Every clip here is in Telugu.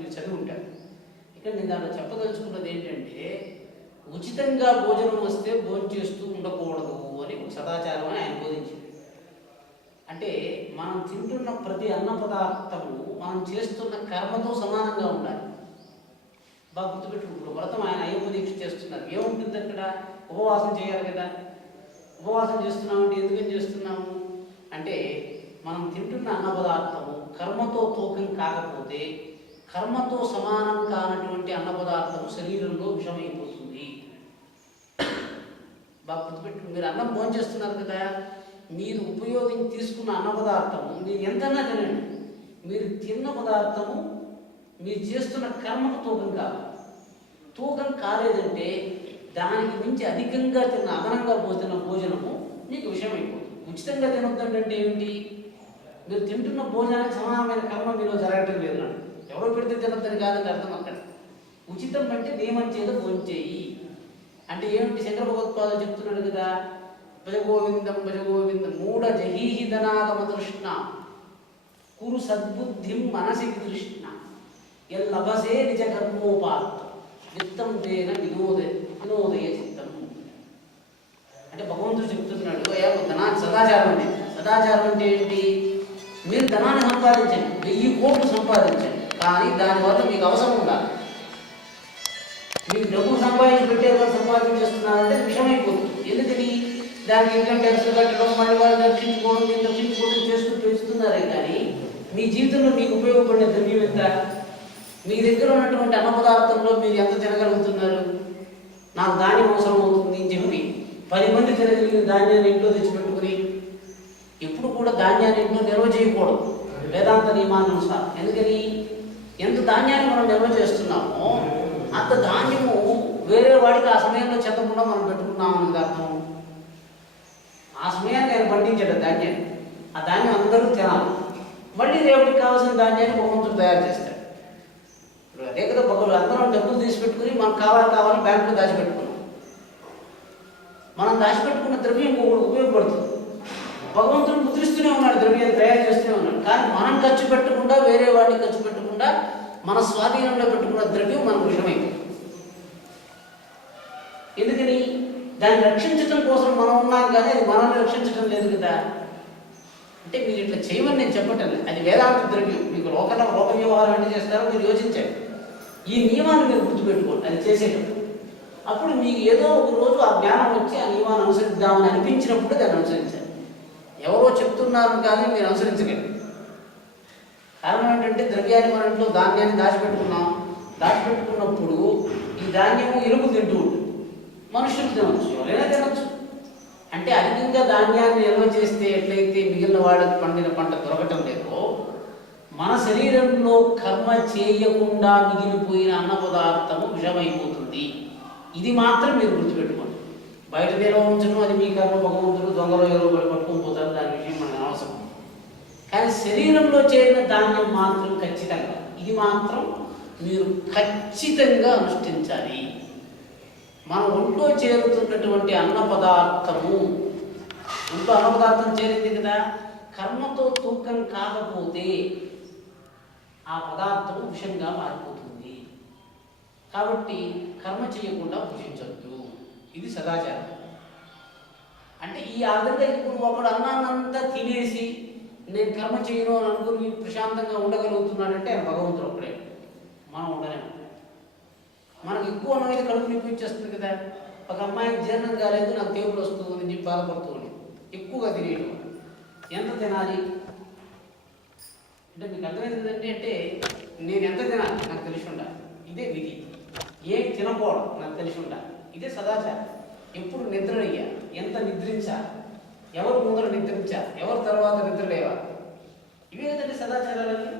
మీరు చదివి ఉంటారు. ఇక్కడ నేను దాంట్లో చెప్పదలుచుకున్నది ఏంటంటే, ఉచితంగా భోజనం వస్తే భోజనం చేస్తూ ఉండకూడదు అని ఒక సదాచారం అని ఆయన బోధించింది. అంటే మనం తింటున్న ప్రతి అన్న పదార్థము మనం చేస్తున్న కర్మతో సమానంగా ఉండాలి. బాగా గుర్తుపెట్టుకుంటున్నారు. వ్రతం ఆయన అయ్యప్ప దీక్ష చేస్తున్నారు. ఏముంటుంది అక్కడ? ఉపవాసం చేయాలి కదా. ఉపవాసం చేస్తున్నామంటే ఎందుకని చేస్తున్నాము అంటే, మనం తింటున్న అన్న పదార్థము కర్మతో తూకం కాకపోతే, కర్మతో సమానం కానటువంటి అన్న పదార్థము శరీరంలో విషమైపోతుంది. బాగా గుర్తుపెట్టుకుని, మీరు అన్నం భోజనం చేస్తున్నారు కదా, మీరు తీసుకున్న అన్న పదార్థము మీరు ఎంతన్నా తినండి, మీరు తిన్న పదార్థము మీరు చేస్తున్న కర్మకు తూకం కాదు. తూకం కాలేదంటే దానికి మించి అధికంగా అదనంగా పోతున్న భోజనము నీకు విషయమైపోతుంది. ఉచితంగా తినొద్దంటే ఏమిటి? మీరు తింటున్న భోజనానికి సమానమైన కర్మ మీలో జరగటం లేదు. ఎవరో పెడితే తినొద్దని కాదని అర్థం అక్కడ. ఉచితం అంటే నియమం చేత భోజనం చేయి అంటే ఏమిటి? శంకర భగవత్పాదులు చెప్తున్నాడు కదా, భజగోవిందం భజగోవిందం మూఢ జహీహి ధనాగమ తృష్ణ కురు సద్బుద్ధిం మనసి తృష్ణ ఎల్లభసే నిజ కర్మోపాత్ విత్తం తేన వినోదయ చిత్తం. అంటే భగవంతుడు చెప్తున్నాడు, ధనాన్ని సదాచారం అంటే, సదాచారం అంటే ఏంటి? మీరు ధనాన్ని సంపాదించండి, 1000 కోట్లు సంపాదించండి, కానీ దానివల్ల మీకు అవసరం ఉండాలి. మీకు డబ్బులు సంపాదించి సంపాదించేస్తున్నారంటే విషమైపోతుంది. ఎందుకని? దానికి ఇన్కమ్ ట్యాక్స్ కట్టడం, మళ్ళీ వాళ్ళు రక్షించుకోవడం చేస్తూ పెంచుతున్నారే కానీ మీ జీవితంలో మీకు ఉపయోగపడిన ద్రవ్యం ఎంత? మీ దగ్గర ఉన్నటువంటి అన్న పదార్థంలో మీరు ఎంత తినగలుగుతున్నారు? నాకు ధాన్యం అవసరం అవుతుంది అని చెప్పి 10 మంది తినగలిగిన ధాన్యాన్ని ఇంట్లో తెచ్చిపెట్టుకుని, ఎప్పుడు కూడా ధాన్యాన్ని ఇంట్లో నిల్వ చేయకూడదు వేదాంత నియమానుసారం. ఎందుకని? ఎంత ధాన్యాన్ని మనం నిల్వ చేస్తున్నామో అంత ధాన్యము వేరే వాడికి ఆ సమయంలో చెత్తకుండా మనం పెట్టుకున్నామని అర్థం. ఆ సమయాన్ని ఆయన పండించాడు ధాన్యాన్ని, ఆ ధాన్యం అందరూ తినాలి. మళ్ళీ రేపటికి కావాల్సిన ధాన్యాన్ని భగవంతుడు తయారు చేస్తాడు. ఇప్పుడు అదే కదా, భగవంతుడు అందరం డబ్బులు తీసి పెట్టుకుని మనకు కావాలని బ్యాంకులో దాచిపెట్టుకున్నాం. మనం దాచిపెట్టుకున్న ద్రవ్యం ఇంకొకటి ఉపయోగపడుతుంది. భగవంతుడు ముద్రిస్తూనే ఉన్నాడు, ద్రవ్యాన్ని తయారు చేస్తూనే ఉన్నాడు. కానీ మనం ఖర్చు పెట్టకుండా, వేరే వాడిని ఖర్చు పెట్టకుండా, మన స్వాధీనంలో పెట్టుకున్న ద్రవ్యం మనకు విషమైంది. ఎందుకని? దాన్ని రక్షించడం కోసం మనం ఉన్నాం, కానీ అది మనల్ని రక్షించడం లేదు కదా. అంటే మీరు ఇట్లా చేయమని నేను చెప్పటం లేదు, అది వేదాంత ద్రవ్యం. మీకు లోక వ్యవహారం అంటే చేస్తారో మీరు యోచించండి. ఈ నియమాన్ని మీరు గుర్తుపెట్టుకోండి అది చేసేటప్పుడు. అప్పుడు మీకు ఏదో ఒక రోజు ఆ జ్ఞానం వచ్చి ఆ నియమాన్ని అనుసరిద్దామని అనిపించినప్పుడు దాన్ని అనుసరించాలి. ఎవరో చెప్తున్నారు కానీ మీరు అనుసరించకండి. కారణం ఏంటంటే, ద్రవ్యాన్ని మన ఇంట్లో ధాన్యాన్ని దాచిపెట్టుకున్నాం. దాచిపెట్టుకున్నప్పుడు ఈ ధాన్యము ఎలుగు తింటూ ఉంటుంది. మనుషులు తినవచ్చు, ఎవరైనా తినచ్చు. అంటే అధికంగా ధాన్యాన్ని నిల్వ చేస్తే ఎట్లయితే మిగిలిన వాళ్ళకి పండిన పంట దొరకటం లేదో, మన శరీరంలో కర్మ చేయకుండా మిగిలిపోయిన అన్న పదార్థము విషమైపోతుంది. ఇది మాత్రం మీరు గుర్తుపెట్టుకోండి. బయట నిల్వ ఉంచడం అది మీ కర్మ, భగవంతుడు దొంగలో ఎవరో పట్టుకొని పోతారు, దాని విషయం మనకు అవసరం. కానీ శరీరంలో చేరిన ధాన్యం మాత్రం ఖచ్చితంగా, ఇది మాత్రం మీరు ఖచ్చితంగా అనుష్ఠించాలి. మన ఒంట్లో చేరుతున్నటువంటి అన్న పదార్థము, ఒంట్లో అన్న పదార్థం చేరింది కదా, కర్మతో తూకం కాకపోతే ఆ పదార్థము విషంగా మారిపోతుంది. కాబట్టి కర్మ చేయకుండా భుజించొద్దు. ఇది సదాచారం. అంటే ఈ విధంగా ఇప్పుడు ఒకడు అన్నాన్నంతా తినేసి నేను కర్మ చేయను అని అనుకుని ప్రశాంతంగా ఉండగలుగుతున్నాడంటే ఆయన భగవంతుడు ఒక్కడే. మనం ఉండలేము. మనకు ఎక్కువ అన్నం అయితే కడుపు నిప్పించేస్తుంది కదా. ఒక అమ్మాయికి జీర్ణం కాలేదు, నాకు టేబుల్ వస్తుంది అని చెప్పి బాధపడుతూ ఉంది. ఎక్కువగా తినేయడం. ఎంత తినాలి అంటే మీకు అర్థమైందంటే, అంటే నేను ఎంత తినాలి నాకు తెలిసి ఉండాలి. ఇదే విధి. ఏం తినకూడదు నాకు తెలిసి ఉండాలి. ఇదే సదాచారం. ఎప్పుడు నిద్రయ్యా, ఎంత నిద్రించాలి, ఎవరు ముందర నిద్రించాలి, ఎవరు తర్వాత నిద్ర లేవాలి, ఇవే కదండి సదాచారాలన్నీ.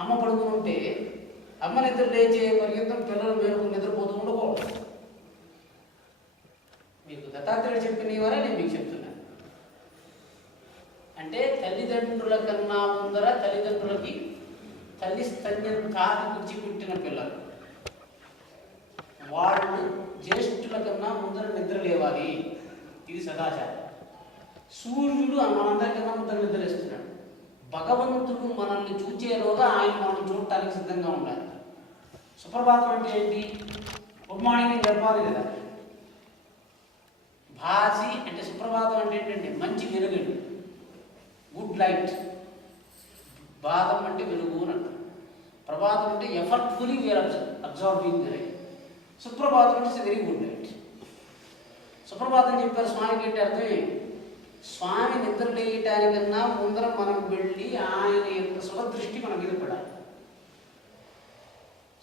అమ్మ పడుకుని ఉంటే అమ్మ నిద్ర లేచే పర్యంతం పిల్లలు మేలుకుని నిద్రపోతూ ఉండకూడదు. మీకు దత్తాత్రేయుడు చెప్పినవరే నేను మీకు చెప్తున్నాను. అంటే తల్లిదండ్రుల కన్నా ముందర తల్లిదండ్రులకి తల్లి స్తన్యం కాకి గుచ్చి పుట్టిన పిల్లలు వాళ్ళు జ్యేష్ఠుల కన్నా ముందర నిద్ర లేవాలి. ఇది సదాచారం. సూర్యుడు మనందరికన్నా ముందర నిద్రలేస్తున్నాడు. భగవంతుడు మనల్ని చూచేలోగా ఆయన మనం చూడటానికి సిద్ధంగా ఉండాలి. సుప్రభాతం అంటే ఏంటి? గుడ్ మార్నింగ్ అని చెప్పాలి కదా. భాసి అంటే సుప్రభాతం అంటే ఏంటంటే మంచి వెలుగండి, గుడ్ లైట్. భాతం అంటే వెలుగు అని అంటారు. ప్రభాతం అంటే ఎఫర్ట్ఫుల్లీ వీఆర్ అబ్జర్వింగ్ ది లైట్. సుప్రభాతం అంటే వెరీ గుడ్ లైట్. సుప్రభాతం చెప్పారు స్వామికి అంటే అర్థమే, స్వామి నిద్ర లేయటానికన్నా ముందర మనం వెళ్ళి ఆయన యొక్క శుభదృష్టి మన మీద పడాలి.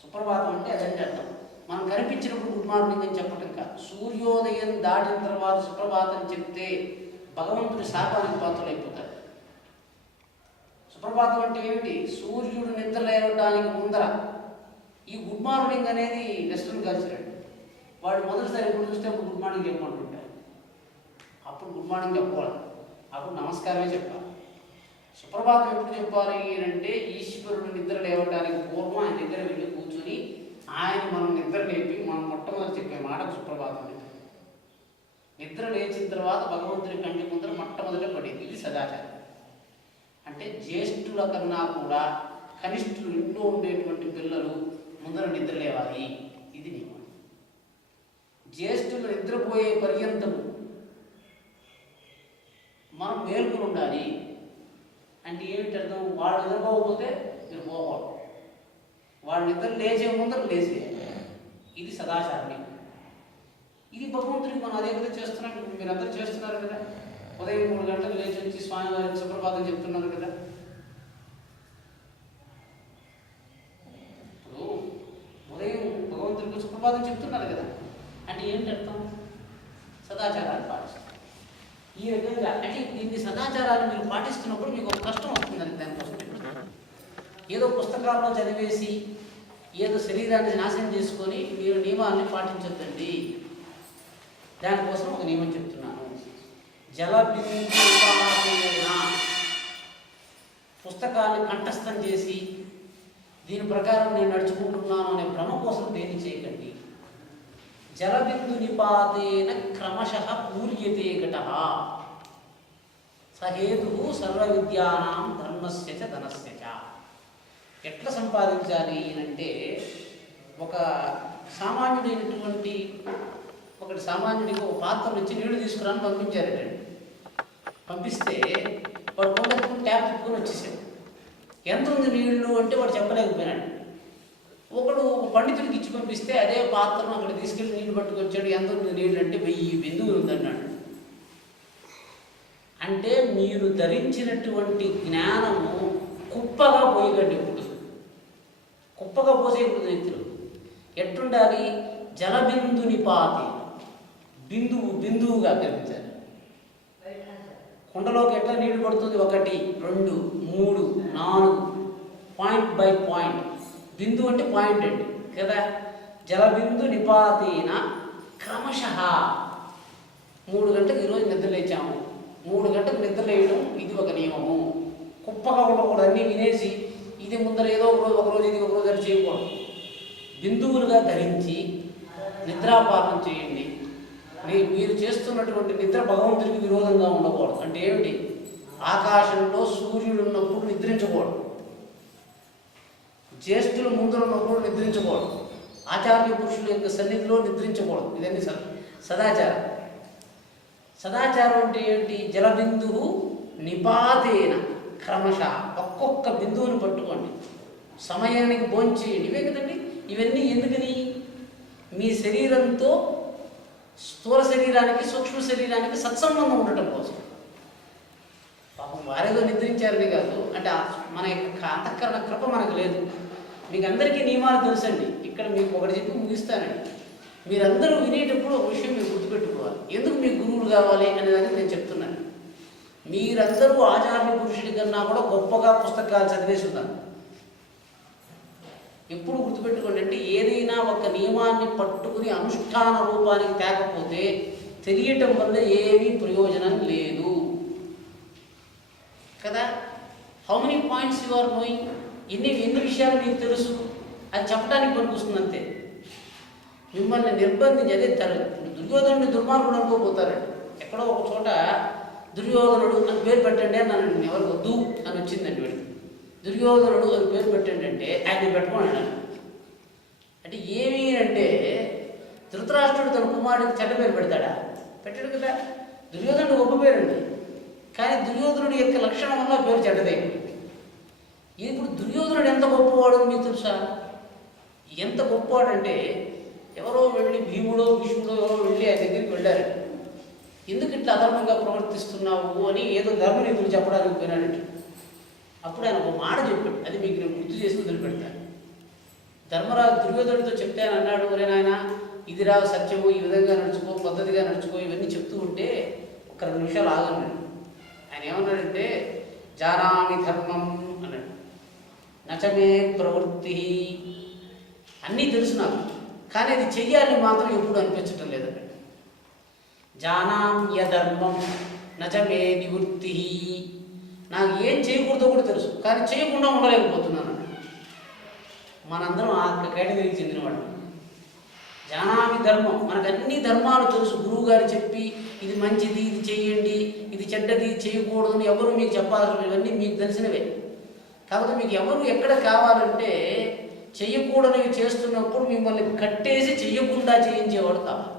సుప్రభాతం అంటే అదంటే అర్థం. మనం కనిపించినప్పుడు గుడ్ మార్నింగ్ అని చెప్పటం కాదు. సూర్యోదయం దాటిన తర్వాత సుప్రభాతం చెప్తే భగవంతుడి శాపానికి పాత్రలు అయిపోతారు. సుప్రభాతం అంటే ఏమిటి? సూర్యుడు నిద్ర లేవడానికి ముందర. ఈ గుడ్ మార్నింగ్ అనేది వెస్టర్న్ కల్చర్ అండి. వాడు మొదటిసారి ఎప్పుడు చూస్తే అప్పుడు గుడ్ మార్నింగ్ చెప్పమంటుంటారు. అప్పుడు గుడ్ మార్నింగ్ చెప్పకూడదు, అప్పుడు నమస్కారమే చెప్పాలి. సుప్రభాతం ఎప్పుడు చెప్పాలి అంటే ఈశ్వరుడు నిద్ర లేవడానికి పూర్వం ఆయన దగ్గర వెళ్ళి కూర్చుని ఆయన మనం నిద్ర లేపి మనం మొట్టమొదటి చెప్పే మాట సుప్రభాతం. నిద్ర లేచిన తర్వాత భగవంతుని కంటి ముందర మొట్టమొదట పడేది. ఇది సదాచారం. అంటే జ్యేష్ఠుల కన్నా కూడా కనిష్ఠులు ఇంట్లో ఉండేటువంటి పిల్లలు ముందర నిద్ర లేవాలి. ఇది నియమం. జ్యేష్ఠులు నిద్రపోయే పర్యంతము మనం మేల్కొని ఉండాలి. అంటే ఏమిటి అర్థం? వాళ్ళు నిద్రపోకపోతే మీరు పోకూడదు, వాళ్ళు నిద్ర లేచే ముందర లేచేయాలి. ఇది సదాచారం. ఇది భగవంతుడికి మనం అదే కదా చేస్తున్నాం. మీరు అందరూ చేస్తున్నారు కదా. ఉదయం 3 గంటలకు లేచి వచ్చి స్వామివారికి సుప్రభాతం చెప్తున్నారు కదా. ఇప్పుడు ఉదయం భగవంతుడికి సుప్రభాతం చెప్తున్నారు కదా. అంటే ఏంటి అర్థం? సదాచారాన్ని పాటిస్తారు. ఈ రకంగా అంటే ఇన్ని సదాచారాలు మీరు పాటిస్తున్నప్పుడు మీకు ఒక కష్టం వస్తుందని దానికోసం. ఏదో పుస్తకాల్లో చదివేసి ఏదో శరీరాన్ని నాశనం చేసుకొని మీరు నియమాన్ని పాటించొద్దండి. దానికోసం ఒక నియమం చెప్తున్నాను. జలబిందువున పుస్తకాన్ని కంఠస్థం చేసి దీని ప్రకారం నేను నడుచుకుంటున్నాను అనే భ్రమ కోసం దేన్ని చేయకండి. జలబిందు నిపాతేన క్రమశః పూర్యతే ఘటః సహేతు సర్వ విద్యానాం ధర్మస్య చ ధనస్య చ. ఎట్లా సంపాదించాలి అంటే ఒక సామాన్యుడైనటువంటి సామాన్యుడికి ఒక పాత్ర నుంచి నీళ్లు తీసుకురాని పంపించారటండి. పంపిస్తే వాడు కొందరికి ట్యాప్ తిప్పుకొని వచ్చేసాడు. ఎంత ఉంది నీళ్లు అంటే వాడు చెప్పలేకపోయినాడు. ఒకడు పండితుడికి ఇచ్చి పంపిస్తే అదే పాత్రను అక్కడ తీసుకెళ్ళి నీళ్లు పట్టుకొచ్చాడు. ఎంత ఉంది నీళ్ళు అంటే 1000 బిందువులు ఉందన్నాడు. అంటే మీరు ధరించినటువంటి జ్ఞానము కుప్పగా పోయకండి. ఇప్పుడు కుప్పగా పోసేయకూడదు. వ్యక్తులు ఎట్టుండాలి? జలబిందు నిపాతి, బిందువుగా కనిపించాలి. కుండలోకి ఎట్లా నీళ్లు పడుతుంది? 1, 2, 3, 4 పాయింట్ బై పాయింట్. బిందు అంటే పాయింట్ అండి కదా. జలబిందు నిపాతేన క్రమశః. 3 గంటలకు ఈరోజు నిద్ర లేచాము. 3 గంటలకు నిద్ర లేయడం ఇది ఒక నియమము. కుప్పగా ఉండకూడదు. అన్నీ వినేసి ఇది ముందర ఏదో ఒకరోజు ఇది ఒకరోజు అది చేయకూడదు. బిందువులుగా ధరించి నిద్రాపాలన చేయండి. మీరు చేస్తున్నటువంటి నిద్ర భగవంతుడికి విరోధంగా ఉండకూడదు. అంటే ఏమిటి? ఆకాశంలో సూర్యుడు ఉన్నప్పుడు నిద్రించకూడదు, జ్యేష్ఠులు ముందర ఉన్నప్పుడు నిద్రించకూడదు, ఆచార్య పురుషుల యొక్క సన్నిధిలో నిద్రించకూడదు. ఇదన్నీ సదాచారం. సదాచారం అంటే ఏంటి? జలబిందువు నిపాతేన క్రమశ. ఒక్కొక్క బిందువుని పట్టుకోండి, సమయానికి భోంచేయండి. ఇవే కదండి. ఇవన్నీ ఎందుకని? మీ శరీరంతో స్థూల శరీరానికి సూక్ష్మ శరీరానికి సత్సంబంధం ఉండటం కోసం. పాపం వారేదో నిద్రించారని కాదు. అంటే మన యొక్క అంతఃకరణ కృప మనకు లేదు. మీకు అందరికీ నియమాలు తెలుసండి. ఇక్కడ మీకు ఒకటి చెప్పి ముగిస్తానండి. మీరందరూ వినేటప్పుడు ఒక విషయం మీరు గుర్తుపెట్టుకోవాలి. ఎందుకు మీకు గురువులు కావాలి అనేదానికి నేను చెప్తున్నాను. మీరందరూ ఆచార్య పురుషుడి కన్నా కూడా గొప్పగా పుస్తకాలు చదివేసి ఉన్నారు. ఎప్పుడు గుర్తుపెట్టుకోండి. అంటే ఏదైనా ఒక నియమాన్ని పట్టుకుని అనుష్ఠాన రూపానికి తేకపోతే తెలియటం వల్ల ఏమీ ప్రయోజనం లేదు కదా. How many points you are knowing? ఎన్ని విషయాలు మీకు తెలుసు అది చెప్పడానికి పనికొస్తుంది అంతే. మిమ్మల్ని నిర్బంధించి అదే దుర్యోధనుడిని దుర్మార్గుడు అనుకోపోతారండి. ఎక్కడో ఒక చోట దుర్యోధనుడు అని పేరు పెట్టండి అని నన్ను ఎవరు వద్దు అని వచ్చిందండి. వాడికి దుర్యోధనుడు అని పేరు పెట్టండి అంటే ఆయన పెట్టుకోండి. అంటే ఏమి అంటే ధృతరాష్ట్రుడు తన కుమారుడికి చెడ్డ పేరు పెడతాడా? పెట్టాడు కదా. దుర్యోధనుడు గొప్ప పేరండి, కానీ దుర్యోధనుడి యొక్క లక్షణం వల్ల పేరు చెడ్డదే. ఇప్పుడు దుర్యోధనుడు ఎంత గొప్పవాడు మీకు తెలుసా? ఎంత గొప్పవాడంటే ఎవరో వెళ్ళి భీముడో విష్ణుడో ఎవరో వెళ్ళి ఆయన దగ్గరికి వెళ్ళారు. ఎందుకు ఇట్లా అధర్మంగా ప్రవర్తిస్తున్నావు అని ఏదో ధర్మనీతులు చెప్పడానికి పోయినాడంటే అప్పుడు ఆయన ఒక మాట చెప్పాడు, అది మీకు నేను గుర్తు చేసి వదిలిపెడతాను. ధర్మరాజు దుర్యోధనుడితో చెప్తాను అన్నాడు, ఒరే నాయన ఇదిరా సత్యము, ఈ విధంగా నడుచుకో, పద్ధతిగా నడుచుకో, ఇవన్నీ చెప్తూ ఉంటే ఒక 2 నిమిషాలు ఆగన్నాడు. ఆయన ఏమన్నాడంటే జానామి ధర్మం అన్నాడు, నచమే ప్రవృత్తి. అన్నీ తెలుసు నాకు, కానీ అది చెయ్యాలని మాత్రం ఎప్పుడు అనిపించటం లేదన్నాడు. జానామ్య ధర్మం నచమే నివృత్తి. నాకు ఏం చేయకూడదో కూడా తెలుసు, కానీ చేయకుండా ఉండలేకపోతున్నాను. మనందరం ఆ కేటగిరీకి చెందినవాడు. జానామి ధర్మం, మనకు అన్ని ధర్మాలు తెలుసు. గురువు గారు చెప్పి ఇది మంచిది, ఇది చెయ్యండి, ఇది చెడ్డది, చేయకూడదు అని ఎవరు మీకు చెప్పాల్సిన, ఇవన్నీ మీకు తెలిసినవే. కాకపోతే మీకు ఎవరు ఎక్కడ కావాలంటే చెయ్యకూడనివి చేస్తున్నప్పుడు మిమ్మల్ని కట్టేసి చెయ్యకుండా చేయించేవాడు కావాలి,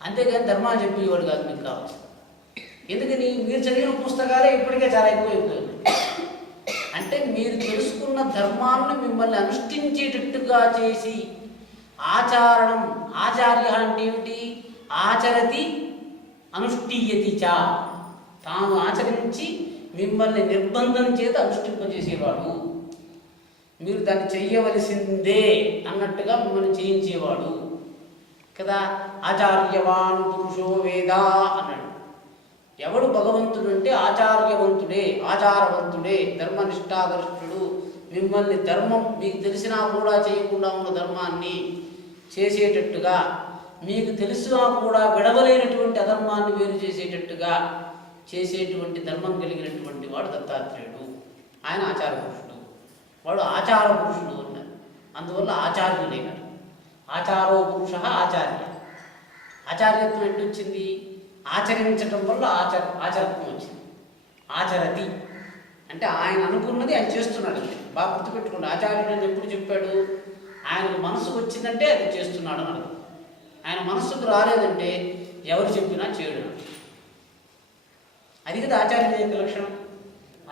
అంతేగాని ధర్మాలు చెప్పేవాడు కాదు మీకు కావాలి. ఎందుకని మీరు చదివిన పుస్తకాలే ఇప్పటికే చాలా ఎక్కువైపోయింది. అంటే మీరు తెలుసుకున్న ధర్మాలను మిమ్మల్ని అనుష్ఠించేటట్టుగా చేసి ఆచారణం, ఆచార్య అంటే ఏమిటి? ఆచరతి అనుష్ఠీయతి చ, తాను ఆచరించి మిమ్మల్ని నిర్బంధం చేత అనుష్ఠింపజేసేవాడు. మీరు దాన్ని చెయ్యవలసిందే అన్నట్టుగా మిమ్మల్ని చేయించేవాడు కదా. ఆచార్యవాన్ పురుషో వేద అన్నాడు. ఎవడు భగవంతుడు అంటే ఆచార్యవంతుడే, ఆచారవంతుడే, ధర్మనిష్టాగరిష్ఠుడు. మిమ్మల్ని ధర్మం మీకు తెలిసినా కూడా చేయకుండా ఉన్న ధర్మాన్ని చేసేటట్టుగా, మీకు తెలిసినా కూడా విడవలేనటువంటి అధర్మాన్ని వేరు చేసేటట్టుగా చేసేటువంటి ధర్మం కలిగినటువంటి వాడు దత్తాత్రేయుడు. ఆయన ఆచార పురుషుడు, వాడు ఆచార పురుషుడు అన్నారు. అందువల్ల ఆచార్యులైనాడు. ఆచారో పురుష ఆచార్య. ఆచార్యత్వం ఎట్టు వచ్చింది? ఆచరించటం వల్ల ఆచరత్వం వచ్చింది. ఆచరతి అంటే ఆయన అనుకున్నది ఆయన చేస్తున్నాడు. బాగా గుర్తుపెట్టుకోండి, ఆచార్యుడు అని ఎప్పుడు చెప్పాడు? ఆయనకు మనసుకు వచ్చిందంటే అది చేస్తున్నాడు అని అర్థం. ఆయన మనస్సుకు రాలేదంటే ఎవరు చెప్పినా చేయడు. అది కదా ఆచార్యుల యొక్క లక్షణం.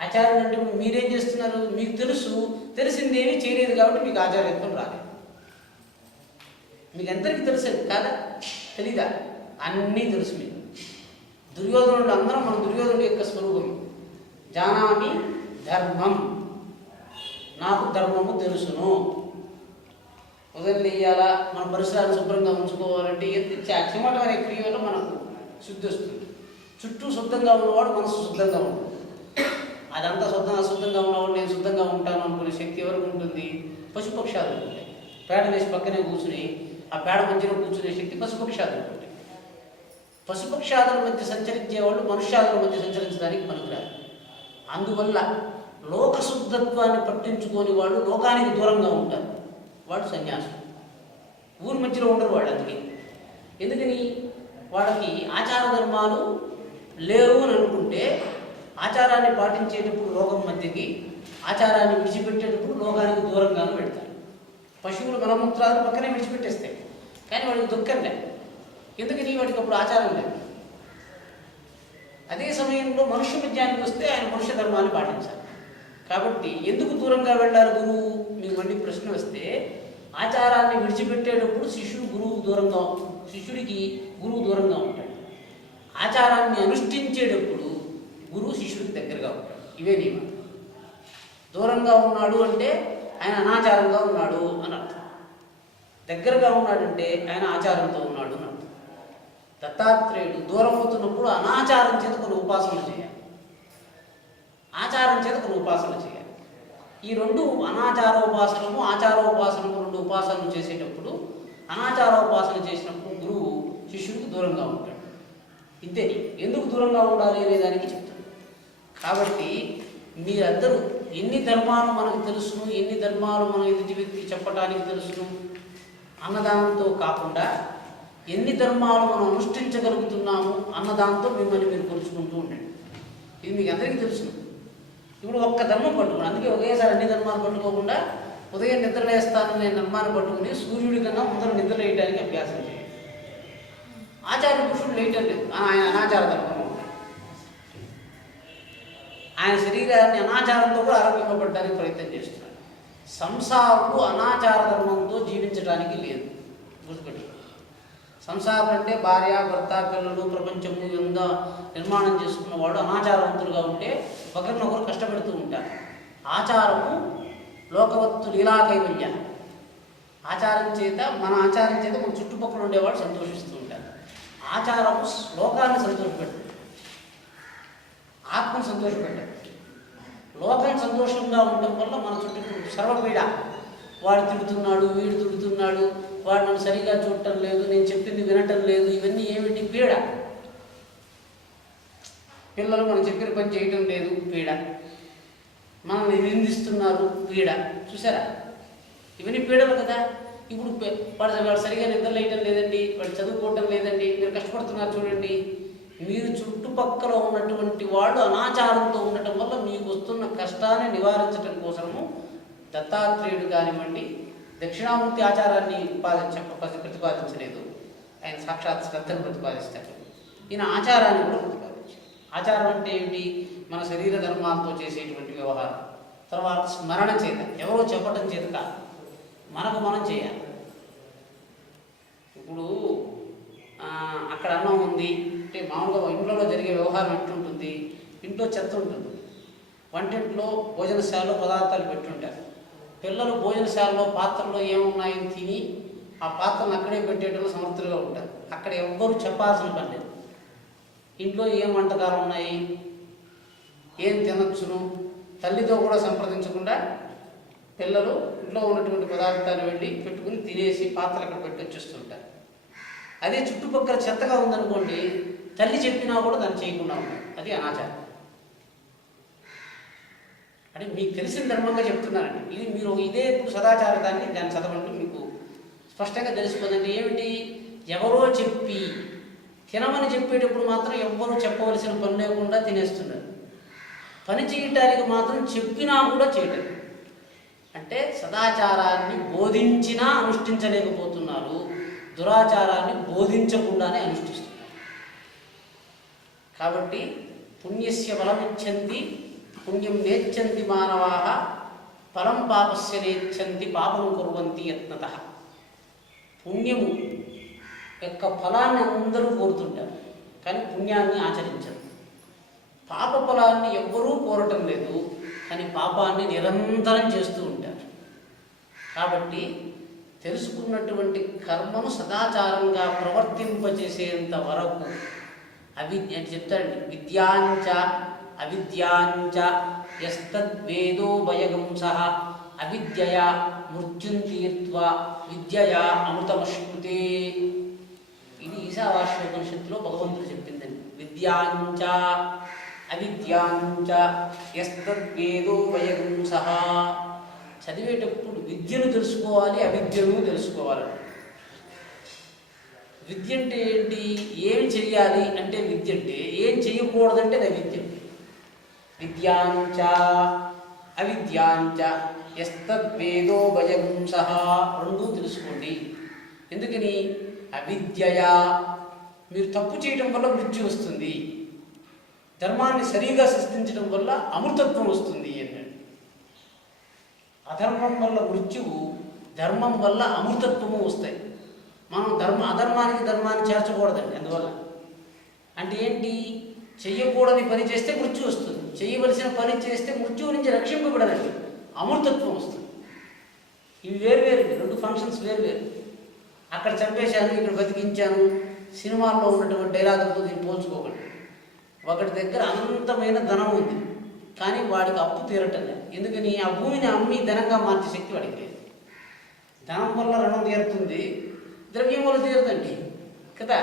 ఆచార్యుడు అంటే మీరేం చేస్తున్నారు? మీకు తెలుసు, తెలిసిందేమీ చేయలేదు కాబట్టి మీకు ఆచార్యత్వం రాలేదు. మీకు ఎంతరికి తెలుసండి కాదా? తెలీదా? అన్నీ తెలుసు మీకు. దుర్యోధనుడు అందరం మన దుర్యోధనుడి యొక్క స్వరూపం. జానామి ధర్మం, నాకు ధర్మము తెలుసును. ఉదయం లేయాలా, మన పరిసరాలు శుభ్రంగా ఉంచుకోవాలంటే చెమటం అనే క్రియ వల్ల మనకు శుద్ధి వస్తుంది. చుట్టూ శుద్ధంగా ఉన్నవాడు మనసు శుద్ధంగా ఉంటుంది. అదంతా అశుద్ధంగా ఉన్నవాడు నేను శుద్ధంగా ఉంటాను అనుకునే శక్తి ఎవరికి ఉంటుంది? పశుపక్షాలు ఉంటాయి. పేడ వేసి పక్కనే కూర్చుని ఆ పేడ మధ్యలో కూర్చునే శక్తి పశుపక్షాలు ఉంటాయి. పశుపక్షాదుల మధ్య సంచరించేవాళ్ళు మనుష్యాదుల మధ్య సంచరించడానికి పనికిరారు. అందువల్ల లోకశుద్ధత్వాన్ని పట్టించుకొని వాళ్ళు లోకానికి దూరంగా ఉంటారు. వాడు సన్యాసం. ఊరి మధ్యలో ఉండరు వాడు. ఎందుకని? వాళ్ళకి ఆచార ధర్మాలు లేవు అని అనుకుంటే ఆచారాన్ని పాటించేటప్పుడు లోకం మధ్యకి, ఆచారాన్ని విడిచిపెట్టేటప్పుడు లోకానికి దూరంగానే పెడతారు. పశువులు మలమూత్రాలు పక్కనే విడిచిపెట్టేస్తాయి, కానీ వాడికి దుఃఖం లేదు. ఎందుకని? వాడికి అప్పుడు ఆచారం లేదు. అదే సమయంలో మనుష్య విద్యానికి వస్తే ఆయన మనుష్య ధర్మాన్ని పాటించాలి. కాబట్టి ఎందుకు దూరంగా వెళ్ళాలి గురువు? మీకు మళ్ళీ ప్రశ్న వస్తే, ఆచారాన్ని విడిచిపెట్టేటప్పుడు శిష్యుడికి గురువు దూరంగా ఉంటాడు. ఆచారాన్ని అనుష్ఠించేటప్పుడు గురువు శిష్యుడికి దగ్గరగా ఉంటాడు. ఇవే నియమం. దూరంగా ఉన్నాడు అంటే ఆయన అనాచారంగా ఉన్నాడు అని అర్థం. దగ్గరగా ఉన్నాడంటే ఆయన ఆచారంతో ఉన్నాడు అని అర్థం. దత్తాత్రేయుడు దూరం అవుతున్నప్పుడు అనాచారం చేత కొన్ని ఉపాసనలు చేయాలి, ఆచారం చేత కొన్ని ఉపాసనలు చేయాలి. ఈ రెండు అనాచారోపాసనము, ఆచారోపాసనము, 2 ఉపాసనలు చేసేటప్పుడు అనాచారోపాసన చేసినప్పుడు గురువు శిష్యుడికి దూరంగా ఉంటాడు. ఇంతే. ఎందుకు దూరంగా ఉండాలి అనే దానికి చెప్తాడు. కాబట్టి మీరందరూ ఎన్ని ధర్మాలు మనకు తెలుసును, ఎన్ని ధర్మాలు మన ఎదుటి వ్యక్తికి చెప్పడానికి తెలుసును అన్నదానంతో కాకుండా ఎన్ని ధర్మాలు మనం అనుష్ఠించగలుగుతున్నాము అన్నదాంతో మిమ్మల్ని మీరు కొలుచుకుంటూ ఉండండి. ఇది మీకు అందరికీ తెలుసు. ఇప్పుడు ఒక్క ధర్మం పట్టుకోండి. అందుకే ఒకేసారి అన్ని ధర్మాలు పట్టుకోకుండా ఉదయం నిద్ర లేస్తానని నేను అనుమానం పట్టుకుని సూర్యుడి కన్నా ముందర నిద్ర వేయడానికి అభ్యాసం చేయాలి. ఆచార్య పురుషుడు లేయటం లేదు, ఆయన అనాచార ధర్మం. ఆయన శరీరాన్ని అనాచారంతో కూడా ఆరోగ్యపడడానికి ప్రయత్నం చేస్తున్నాడు. సంసారుడు అనాచార ధర్మంతో జీవించడానికి లేదు, గుర్తుపెట్టు. సంసారం అంటే భార్య, భర్త, పిల్లలు, ప్రపంచము ఇంత నిర్మాణం చేసుకున్నవాడు అనాచారవంతులుగా ఉంటే ఒకరినొకరు కష్టపెడుతూ ఉంటారు. ఆచారము లోకవత్తు లీలా కైవల్య. ఆచారం చేత మన చుట్టుపక్కల ఉండేవాడు సంతోషిస్తూ ఉంటారు. ఆచారము లోకాన్ని సంతోషపెడుతుంది, ఆత్మను సంతోషపెట్టారు. లోకం సంతోషంగా ఉండటం వల్ల మన చుట్టూ సర్వపీడ. వాడు తిడుతున్నాడు, వీడు తిడుతున్నాడు, వాడు నన్ను సరిగా చూడటం లేదు, నేను చెప్పింది వినటం లేదు, ఇవన్నీ ఏమిటి? పీడ. పిల్లలు మనం చెప్పిన పని చేయటం లేదు, పీడ. మనల్ని నిందిస్తున్నారు, పీడ. చూసారా, ఇవన్నీ పీడలు కదా. ఇప్పుడు వాడు సరిగా నిద్ర లేయటం లేదండి, వాడు చదువుకోవటం లేదండి, మీరు కష్టపడుతున్నారు చూడండి. మీరు చుట్టుపక్కల ఉన్నటువంటి వాళ్ళు అనాచారంతో ఉండటం వల్ల మీకు వస్తున్న కష్టాన్ని నివారించడం కోసము దత్తాత్రేయుడు కానివ్వండి, దక్షిణామూర్తి ఆచారాన్ని ప్రతిపాదించలేదు. ఆయన సాక్షాత్ శ్రద్ధను ప్రతిపాదిస్తాడు. ఈయన ఆచారాన్ని కూడా ప్రతిపాదించాడు. ఆచారం అంటే ఏమిటి? మన శరీర ధర్మాలతో చేసేటువంటి వ్యవహారం. తర్వాత స్మరణ చేత, ఎవరో చెప్పటం చేత కాదు, మనకు మనం చేయాలి. ఇప్పుడు అక్కడ అన్నం ఉంది అంటే మామూలుగా ఇంట్లో జరిగే వ్యవహారం ఎట్లుంటుంది? ఇంట్లో చెత్త ఉంటుంది, వంటింట్లో భోజనశాలలో పదార్థాలు పెట్టుంటారు. పిల్లలు భోజనశాలలో పాత్రలో ఏమున్నాయని తిని ఆ పాత్రను అక్కడే పెట్టేటప్పుడు సమర్థులుగా ఉంటారు. అక్కడ ఎవ్వరూ చెప్పాల్సిన పని లేదు. ఇంట్లో ఏం వంటకాలు ఉన్నాయి, ఏం తినచ్చును, తల్లితో కూడా సంప్రదించకుండా పిల్లలు ఇంట్లో ఉన్నటువంటి పదార్థాలు వెళ్ళి పెట్టుకుని తినేసి పాత్రలు అక్కడ పెట్టి వచ్చేస్తుంటారు. అదే చుట్టుపక్కల చెత్తగా ఉందనుకోండి, తల్లి చెప్పినా కూడా దాన్ని చేయకుండా ఉంటారు. అది అనాచారం. అంటే మీకు తెలిసిన ధర్మంగా చెప్తున్నారండి. ఇది మీరు ఇదే సదాచారతాన్ని దాన్ని చదవండి, మీకు స్పష్టంగా తెలిసిపోతుంది. ఏమిటి? ఎవరో చెప్పి తినమని చెప్పేటప్పుడు మాత్రం ఎవ్వరూ చెప్పవలసిన పని లేకుండా తినేస్తున్నారు. పని చేయటానికి మాత్రం చెప్పినా కూడా చేయటం. అంటే సదాచారాన్ని బోధించినా అనుష్ఠించలేకపోతున్నారు, దురాచారాన్ని బోధించకుండానే అనుష్ఠిస్తున్నారు. కాబట్టి పుణ్యస్య బలమిచ్చంతి పుణ్యం నేచ్చంతి మానవాః ఫలం పాపస్య నేచ్చంతి పాపం కుర్వంతి యత్నతః. పుణ్యము యొక్క ఫలాన్ని అందరూ కోరుతుంటారు, కానీ పుణ్యాన్ని ఆచరించరు. పాప ఫలాన్ని ఎవ్వరూ కోరటం లేదు, కానీ పాపాన్ని నిరంతరం చేస్తూ ఉంటారు. కాబట్టి తెలుసుకున్నటువంటి కర్మను సదాచారంగా ప్రవర్తింపచేసేంత వరకు చెప్తాడండి. విద్యాంచ అవిద్యాంచ యస్తద్వేదో భయగంసః అవిద్యయా మృత్యుం తీర్త్వా విద్యయా అమృతమశ్నుతే. ఇది ఈశావాస్యోపనిషత్తులో భగవంతుడు చెప్పిందండి. విద్యాంచ అవిద్యాంచ యస్తద్వేదో భయగంసః. చదివేటప్పుడు విద్యను తెలుసుకోవాలి, అవిద్యను తెలుసుకోవాలి. విద్య అంటే ఏంటి? ఏమి చెయ్యాలి అంటే విద్య అంటే, ఏం చేయకూడదంటే అది అవిద్య. విద్యాంచ అవిద్యాంచ యస్తద్వేదో భయగుంసః. రెండూ తెలుసుకోండి. ఎందుకని? అవిద్యయా, మీరు తప్పు చేయటం వల్ల మృత్యు వస్తుంది, ధర్మాన్ని సరిగా సృష్టించడం వల్ల అమృతత్వం వస్తుంది అన్నాడు. అధర్మం వల్ల మృత్యువు, ధర్మం వల్ల అమృతత్వము వస్తాయి. మనం అధర్మానికి ధర్మాన్ని చేర్చకూడదండి. అందువల్ల అంటే ఏంటి? చెయ్యకూడని పని చేస్తే మృత్యు వస్తుంది, చేయవలసిన పని చేస్తే మృత్యువు నుంచి రక్షింపబడదండి, అమృతత్వం వస్తుంది. ఇవి వేరువేరు, రెండు ఫంక్షన్స్ వేరువేరు. అక్కడ చంపేశాను, ఇక్కడ బతికించాను, సినిమాల్లో ఉన్నటువంటి డైలాగులతో దీన్ని పోల్చుకోకండి. ఒకటి దగ్గర అనంతమైన ధనం ఉంది, కానీ వాడికి అప్పు తీరటం లేదు. ఎందుకని? ఆ భూమిని అమ్మి ధనంగా మార్చే శక్తి వాడికి లేదు. ధనం వల్ల రుణం తీరుతుంది, ద్రవ్యం వల్ల తీరుదండి కదా.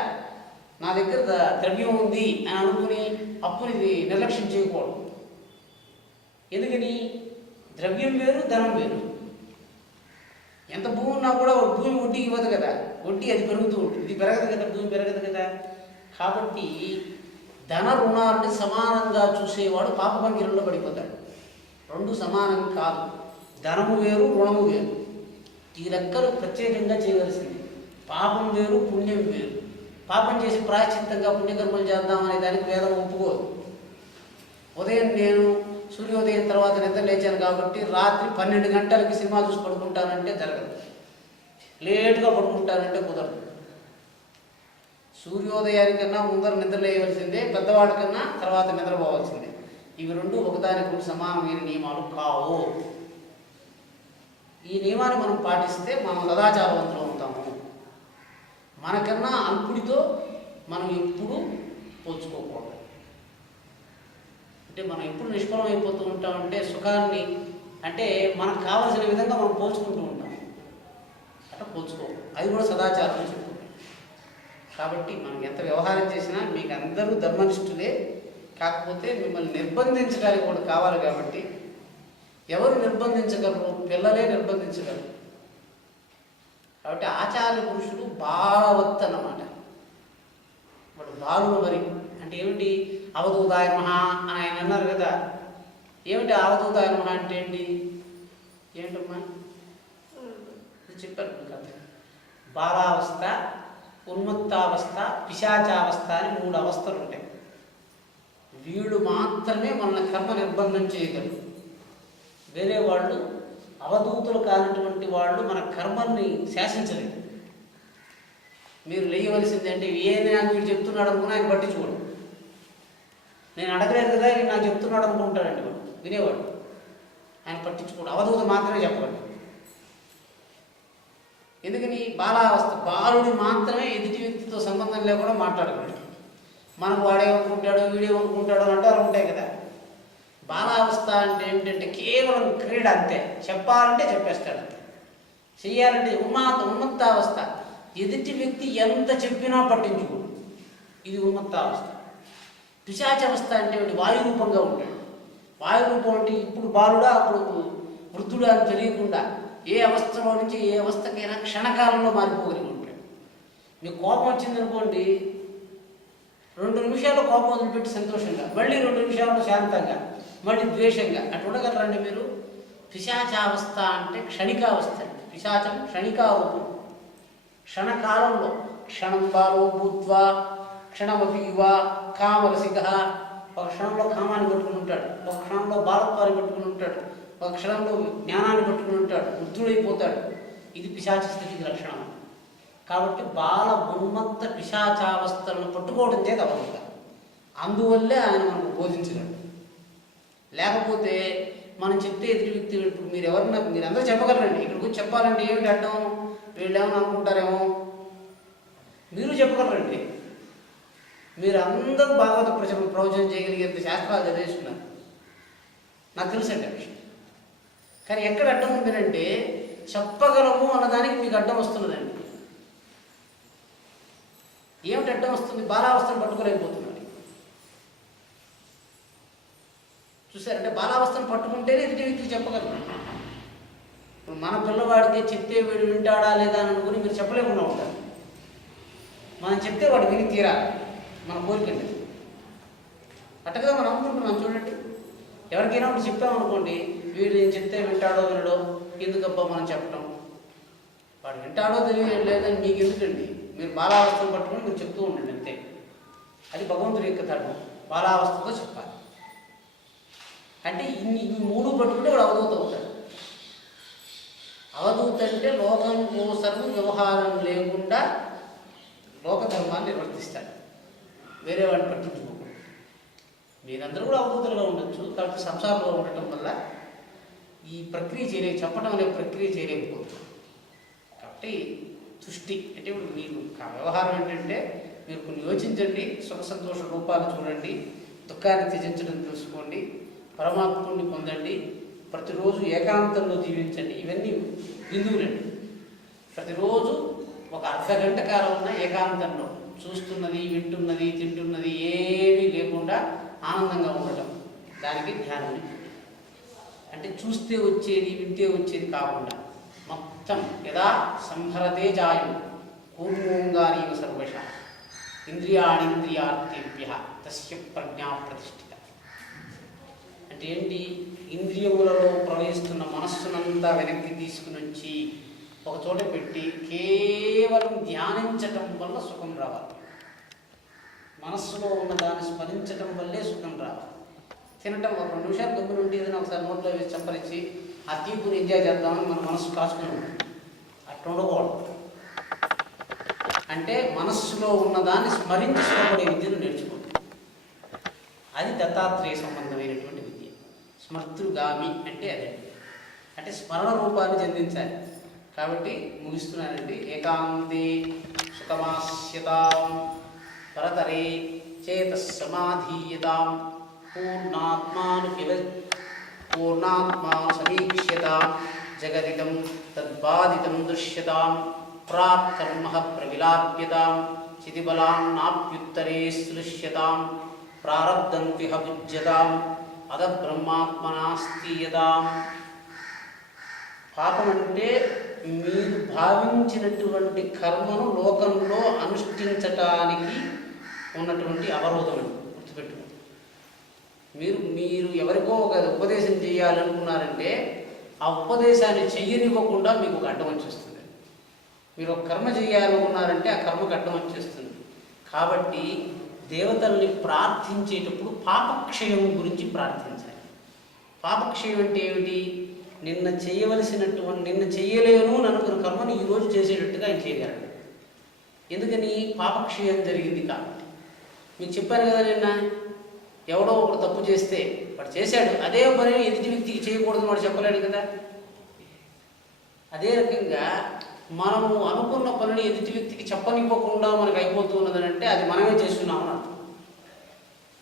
నా దగ్గర ద్రవ్యం ఉంది అని అనుకుని అప్పుని నిర్లక్ష్యం చేయకూడదు. ఎందుకని? ద్రవ్యం వేరు, ధనం వేరు. ఎంత భూమి ఉన్నా కూడా భూమి వడ్డీకి ఇవ్వదు కదా, వడ్డీ అది పెరుగుతూ ఉంటుంది, ఇది పెరగదు కదా, భూమి పెరగదు కదా. కాబట్టి ధన రుణాలని సమానంగా చూసేవాడు పాప పంకిరంలో పడిపోతాడు. రెండు సమానం కాదు. ధనము వేరు, రుణము వేరు. ఈ లెక్కలు ప్రత్యేకంగా చేయవలసింది. పాపం వేరు, పుణ్యం వేరు. పాపం చేసి ప్రాయశ్చిత్తంగా పుణ్యకర్మలు చేద్దామనే దానికి వేదం ఒప్పుకోదు. ఉదయం నేను సూర్యోదయం తర్వాత నిద్ర లేచాను కాబట్టి రాత్రి 12 గంటలకి సినిమా చూసి పడుకుంటానంటే జరగదు. లేటుగా పడుకుంటానంటే కుదరదు. సూర్యోదయానికన్నా ముందర నిద్ర లేయవలసిందే, పెద్దవాడి కన్నా తర్వాత నిద్రపోవాల్సిందే. ఇవి రెండు ఒకదానికొకటి సమానమైన నియమాలు కావు. ఈ నియమాన్ని మనం పాటిస్తే మనం సదాచారవంతులు అవుతాము. మనకన్నా అల్పుడితో మనం ఎప్పుడు పోల్చుకోకూడదు. అంటే మనం ఎప్పుడు నిష్ఫలం అయిపోతూ ఉంటామంటే సుఖాన్ని అంటే మనకు కావలసిన విధంగా మనం పోల్చుకుంటూ ఉంటాం. అట్లా పోల్చుకోకూడదు. అది కూడా సదాచారం అని చెప్పుకుంటాం. కాబట్టి మనం ఎంత వ్యవహారం చేసినా మీకు అందరూ ధర్మనిష్ఠులే. కాకపోతే మిమ్మల్ని నిర్బంధించడానికి కూడా కావాలి. కాబట్టి ఎవరు నిర్బంధించగలరు? పిల్లలే నిర్బంధించగలరు. కాబట్టి ఆచార్య పురుషుడు బాలవత్ అన్నమాట. వాడు బాలుడు. మరి అంటే ఏమిటి? అవధూతాయ నమః అని ఆయన అన్నారు కదా. ఏమిటి అవధూతాయ నమః అంటే ఏంటి? ఏంటమ్మా చెప్పారు కథ. బాలావస్థ, ఉన్మత్తావస్థ, పిశాచావస్థ అని 3 అవస్థలు ఉంటాయి. వీళ్ళు మాత్రమే మన కర్మ నిర్బంధం చేయగలరు. వేరే వాళ్ళు, అవధూతులు కానటువంటి వాళ్ళు మన కర్మల్ని శాసించలేరు. మీరు లేయవలసింది అంటే ఏదైనా వీడు చెప్తున్నాడు అనుకున్నా ఆయన పట్టించుకోడు. నేను అడగలేదు కదా ఇది నాకు చెప్తున్నాడు అనుకుంటాడండి వాడు, వినేవాడు. ఆయన పట్టించుకోడు. అవధూత మాత్రమే చెప్పగలడు. ఎందుకని? బాలావస్థ. బాలుడు మాత్రమే ఎదుటి వ్యక్తితో సంబంధం లేకుండా మాట్లాడగలడు. మనకు వాడేమనుకుంటాడో వీడేమనుకుంటాడో అంటారు ఉంటాయి కదా. బాలావస్థ అంటే ఏమిటంటే కేవలం క్రీడ అంతే. చెప్పాలంటే చెప్పేస్తాడు, చెయ్యాలంటే ఉన్మత్తావస్థ. ఎదుటి వ్యక్తి ఎంత చెప్పినా పట్టించుకోడు. ఇది ఉన్మత్తావస్థ. పిశాచావస్థ అంటే వాయురూపంగా ఉంటాడు. వాయురూపం అంటే ఇప్పుడు బాలుడా అప్పుడు వృద్ధుడా అని తెలియకుండా ఏ అవస్థలో నుంచి ఏ అవస్థకైనా క్షణకాలంలో మారిపోగలిగి ఉంటాడు. మీకు కోపం వచ్చిందనుకోండి, 2 నిమిషాల్లో కోపం వదిలిపెట్టి సంతోషంగా, మళ్ళీ 2 నిమిషాల్లో శాంతంగా, మళ్ళీ ద్వేషంగా అటు ఉండగలరండి మీరు. పిశాచావస్థ అంటే క్షణికావస్థ. పిశాచం క్షణికారూపం. క్షణకాలంలో క్షణం బాలో భూత్వా క్షణమపి యువ కామరసిక. ఒక క్షణంలో కామాన్ని పట్టుకుని ఉంటాడు, ఒక క్షణంలో బాలత్వాన్ని పట్టుకుని ఉంటాడు, ఒక క్షణంలో జ్ఞానాన్ని పట్టుకుని ఉంటాడు, వృద్ధుడైపోతాడు. ఇది పిశాచ స్థితికి లక్షణం. కాబట్టి బాల ఉన్మత్త పిశాచావస్థలను పట్టుకోవడం చేత అవస్థ. అందువల్లే ఆయన మనకు బోధించలేడు. లేకపోతే మనం చెప్తే ఎదుటి వ్యక్తి ఇప్పుడు మీరు ఎవరన్నా మీరు అందరూ చెప్పగలరండి. ఇక్కడికి వచ్చి చెప్పాలంటే ఏమిటి అడ్డం? వీళ్ళు ఏమని అనుకుంటారేమో. మీరు చెప్పగలరండి. మీరు అందరూ భాగవత ప్రవచనం చేయగలిగేంత శాస్త్రాలు చదివేస్తున్నారు, నాకు తెలుసండి ఆ విషయం. కానీ ఎక్కడ అడ్డం ఉందంటే చెప్పగలము అన్నదానికి మీకు అడ్డం వస్తున్నదండి. ఏమిటి అడ్డం వస్తుంది? బాలావస్థను పట్టుకోలేకపోతున్నాడు. చూసారంటే బాలావస్థను పట్టుకుంటేనే ఎదుటి వ్యక్తికి చెప్పగలరు. ఇప్పుడు మన పిల్లవాడికి చెప్తే వీడు వింటాడా లేదా అని అనుకుని మీరు చెప్పలేకుండా ఉంటారు. మనం చెప్తే వాడు విని తీరాలి, మన కోరికండి. అట్టగా మనం అనుకుంటున్నాం. చూడండి, ఎవరికైనా ఒకటి చెప్పామనుకోండి, వీడు నేను చెప్తే వింటాడో వినడో, ఎందుకబ్బా మనం చెప్పటం, వాడు వింటాడో తెలియదు లేదని మీకు ఎందుకండి. మీరు బాలావస్థను పట్టుకుని మీరు చెప్తూ ఉండండి అంతే. అది భగవంతుడి యొక్క ధర్మం. బాలావస్థతో చెప్పాలి. అంటే ఈ 3 పట్టుకుంటే వాడు అవధూత అవుతాడు. అవధూత అంటే లోకం కోసము వ్యవహారం లేకుండా లోకధర్మాన్ని నిర్వర్తిస్తాడు, వేరే వాడిని పట్టించుకోకూడదు. మీరందరూ కూడా అవధూతలుగా ఉండొచ్చు. కాబట్టి సంసారంలో ఉండటం వల్ల ఈ ప్రక్రియ చెప్పడం అనే ప్రక్రియ చేయలేకపోతుంది. కాబట్టి తుష్టి అంటే ఇప్పుడు మీరు వ్యవహారం ఏంటంటే మీరు కొన్ని యోచించండి, సుఖ సంతోష రూపాలు చూడండి, దుఃఖాన్ని త్యజించడం తెలుసుకోండి, పరమాత్ముడిని పొందండి, ప్రతిరోజు ఏకాంతంలో జీవించండి. ఇవన్నీ బిందువులండి. ప్రతిరోజు ఒక అర్ధగంట కాలం ఉన్న ఏకాంతంలో చూస్తున్నది, వింటున్నది, తింటున్నది ఏమీ లేకుండా ఆనందంగా ఉండటం, దానికి ధ్యానం. అంటే చూస్తే వచ్చేది వింటే వచ్చేది కాకుండా మొత్తం యదా సంహరతే జాయం కూర్మోంగారీవ సర్వశ ఇంద్రియాణింద్రియార్థేభ్య తస్య ప్రజ్ఞా ప్రతిష్ఠిత. అంటే ఏంటి? ఇంద్రియములలో ప్రవహిస్తున్న మనస్సునంతా వెనక్కి తీసుకుని వచ్చి ఒక చోట పెట్టి కేవలం ధ్యానించటం వల్ల సుఖం రావాలి. మనస్సులో ఉన్న దాన్ని స్మరించటం వల్లే సుఖం రావాలి. తినటం ఒక 2 నిమిషాలు గమ్మున ఉండి ఏదైనా ఒకసారి నోట్లో వేసి చంపరించి ఆ తీపుని ఎంజాయ్ చేద్దామని మన మనస్సు కాసుకుని ఉంటుంది. అట్లా ఉండకూడదు. అంటే మనస్సులో ఉన్నదాన్ని స్మరించి సుఖపడే విద్యను నేర్చుకుంటుంది. అది దత్తాత్రేయ సంబంధమైనటువంటి విద్య. స్మర్తృగామి అంటే అదే, అంటే స్మరణ రూపాన్ని చెందించాలి. కాబట్టి ముగిస్తున్నానండి. ఏకాంతే సుఖమాస్యతాం పరతరే చేతస్సమాధీయతాం పూర్ణాత్మా సమీక్ష్యతాం జగదిదం తద్బాధితం దృశ్యతాం ప్రాక్కర్మ ప్రవిలాప్యతాం చితిబలాన్నాప్యుత్తరే సృశ్యతాం ప్రారబ్ధంతిహ భుజ్యతాం అద బ్రహ్మాత్మనాస్తీయతాం. పాపం అంటే మీరు భావించినటువంటి కర్మను లోకంలో అనుష్ఠించటానికి ఉన్నటువంటి అవరోధం. గుర్తుపెట్టుకోండి. మీరు ఎవరికో ఒక ఉపదేశం చేయాలనుకున్నారంటే ఆ ఉపదేశాన్ని చెయ్యనివ్వకుండా మీకు ఒక అడ్డం వచ్చేస్తుంది. మీరు ఒక కర్మ చేయాలనుకున్నారంటే ఆ కర్మకు అడ్డం వచ్చేస్తుంది. కాబట్టి దేవతల్ని ప్రార్థించేటప్పుడు పాపక్షయం గురించి ప్రార్థించాలి. పాపక్షయం అంటే ఏమిటి? నిన్న చేయలేను అని అనుకున్న కర్మను ఈరోజు చేసేటట్టుగా ఆయన చేయగలడు. ఎందుకని? పాపక్షయం జరిగింది కాబట్టి. మీకు చెప్పాను కదా, నిన్న ఎవడో ఒకడు తప్పు చేస్తే వాడు చేశాడు, అదే పని ఎదుటి వ్యక్తికి చేయకూడదు వాడు చెప్పలేడు కదా. అదే రకంగా మనము అనుకున్న పనిని ఎదుటి వ్యక్తికి చెప్పనివ్వకుండా మనకు అయిపోతున్నదని అంటే అది మనమే చేస్తున్నామని అర్థం.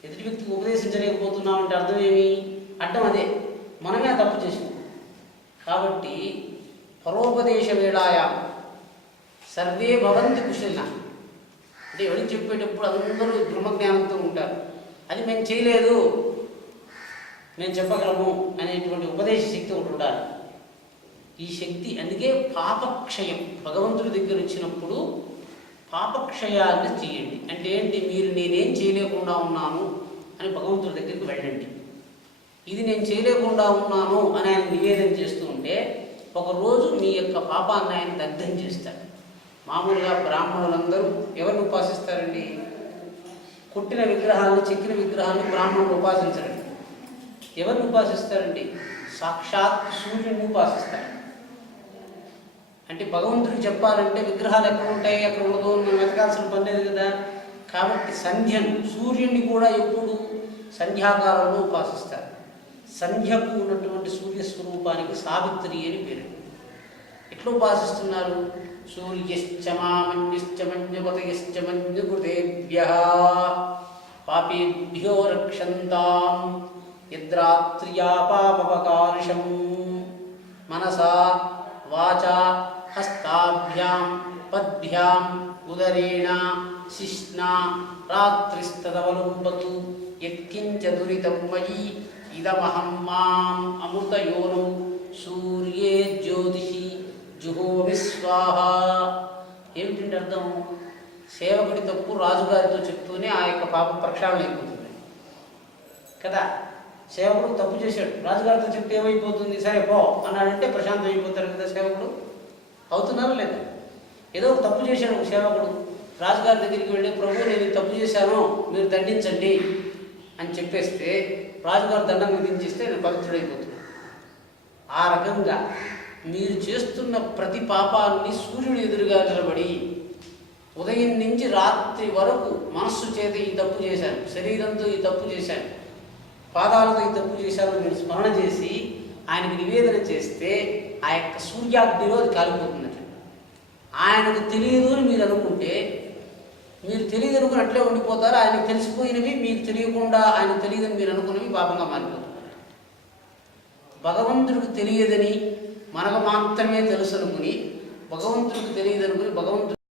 ఎదుటి వ్యక్తికి ఉపదేశించలేకపోతున్నామంటే అర్థం ఏమి? అడ్డం అదే, మనమే ఆ తప్పు చేసినాం. కాబట్టి పరోపదేశ వేళాయా సర్వే భవంతి కుశలిన అంటే ఎవరికి చెప్పేటప్పుడు అందరూ బ్రహ్మజ్ఞానంతో ఉంటారు. అది మేము చేయలేదు, మేము చెప్పగలము అనేటువంటి ఉపదేశ శక్తి ఒకటి ఉండాలి. ఈ శక్తి అందుకే పాపక్షయం భగవంతుడి దగ్గర వచ్చినప్పుడు పాపక్షయాన్ని చేయండి. అంటే ఏంటి? మీరు నేనేం చేయలేకుండా ఉన్నాను అని భగవంతుడి దగ్గరికి వెళ్ళండి. ఇది నేను చేయలేకుండా ఉన్నాను అని ఆయన నివేదన చేస్తూ ఉంటే ఒకరోజు మీ యొక్క పాపాన్ని ఆయన దగ్ధం చేస్తాడు. మామూలుగా బ్రాహ్మణులందరూ ఎవరిని ఉపాసిస్తారండి? కుట్టిన విగ్రహాలను, చెక్కిన విగ్రహాలను బ్రాహ్మణులు ఉపాసించరండి. ఎవరిని ఉపాసిస్తారండి? సాక్షాత్ సూర్యుడిని ఉపాసిస్తారు. అంటే భగవంతుడికి చెప్పాలంటే విగ్రహాలు ఎక్కడ ఉంటాయి, ఎక్కడ ఉండదు మనం వెతకాల్సిన పని లేదు కదా. కాబట్టి సంధ్యను, సూర్యుడిని కూడా ఎప్పుడు సంధ్యాకాలంలో ఉపాసిస్తారు. సంధ్యకు ఉన్నటువంటి సూర్యస్వరూపానికి సావిత్రి అని పేరు. ఎట్లా ఉపాసిస్తున్నారు? సూర్యశ్చమామన్యశ్చమన్యపతయశ్చమన్యకృతేభ్యః పాపేభ్యో రక్షంతాం యద్రాత్ర్యా పాపపకార్షం మనసా వాచా హస్తాభ్యాం పద్భ్యాం ఉదరేణ శిష్ణా రాత్రిస్తదవలంబతు యత్కించ దురితం మయి ఇదమహం మాం అమృతయోనౌ సూర్యే జ్యోతిషి జుహోమి స్వాహ. ఏమిటంటే అర్థం? సేవకుడి తప్పు రాజుగారితో చెప్తూనే ఆ యొక్క పాప ప్రక్షాళన అయిపోతుంది కదా. సేవకుడు తప్పు చేశాడు, రాజుగారితో చెప్తే ఏమైపోతుంది? సరే పో అన్నాడంటే ప్రశాంతం అయిపోతారు కదా సేవకుడు. అవుతున్నారా లేదా? ఏదో ఒక తప్పు చేశాడు ఒక సేవకుడు, రాజుగారి దగ్గరికి వెళ్ళి ప్రభు నేను తప్పు చేశాను మీరు దండించండి అని చెప్పేస్తే రాజుగారు దండం విధించేస్తే నేను పవిత్రుడైపోతున్నాను. ఆ రకంగా మీరు చేస్తున్న ప్రతి పాపాన్ని సూర్యుడు ఎదురుగా నిలబడి ఉదయం నుంచి రాత్రి వరకు మనస్సు చేత ఈ తప్పు చేశాను, శరీరంతో ఈ తప్పు చేశాను, పాదాలతో ఈ తప్పు చేశాను మీరు స్మరణ చేసి ఆయనకు నివేదన చేస్తే ఆ యొక్క సూర్యాగ్నిలో అది కాలిపోతుందట. ఆయనకు తెలియదు అని మీరు అనుకుంటే మీరు తెలియదు అనుకుని అట్లే ఉండిపోతారు. ఆయనకు తెలిసిపోయినవి మీకు తెలియకుండా ఆయనకు తెలియదని మీరు అనుకున్నవి పాపంగా మారిపోతున్నారు. భగవంతుడికి తెలియదని మనకు మాత్రమే తెలుసు అనుకుని భగవంతుడికి తెలియదనుకుని భగవంతుడు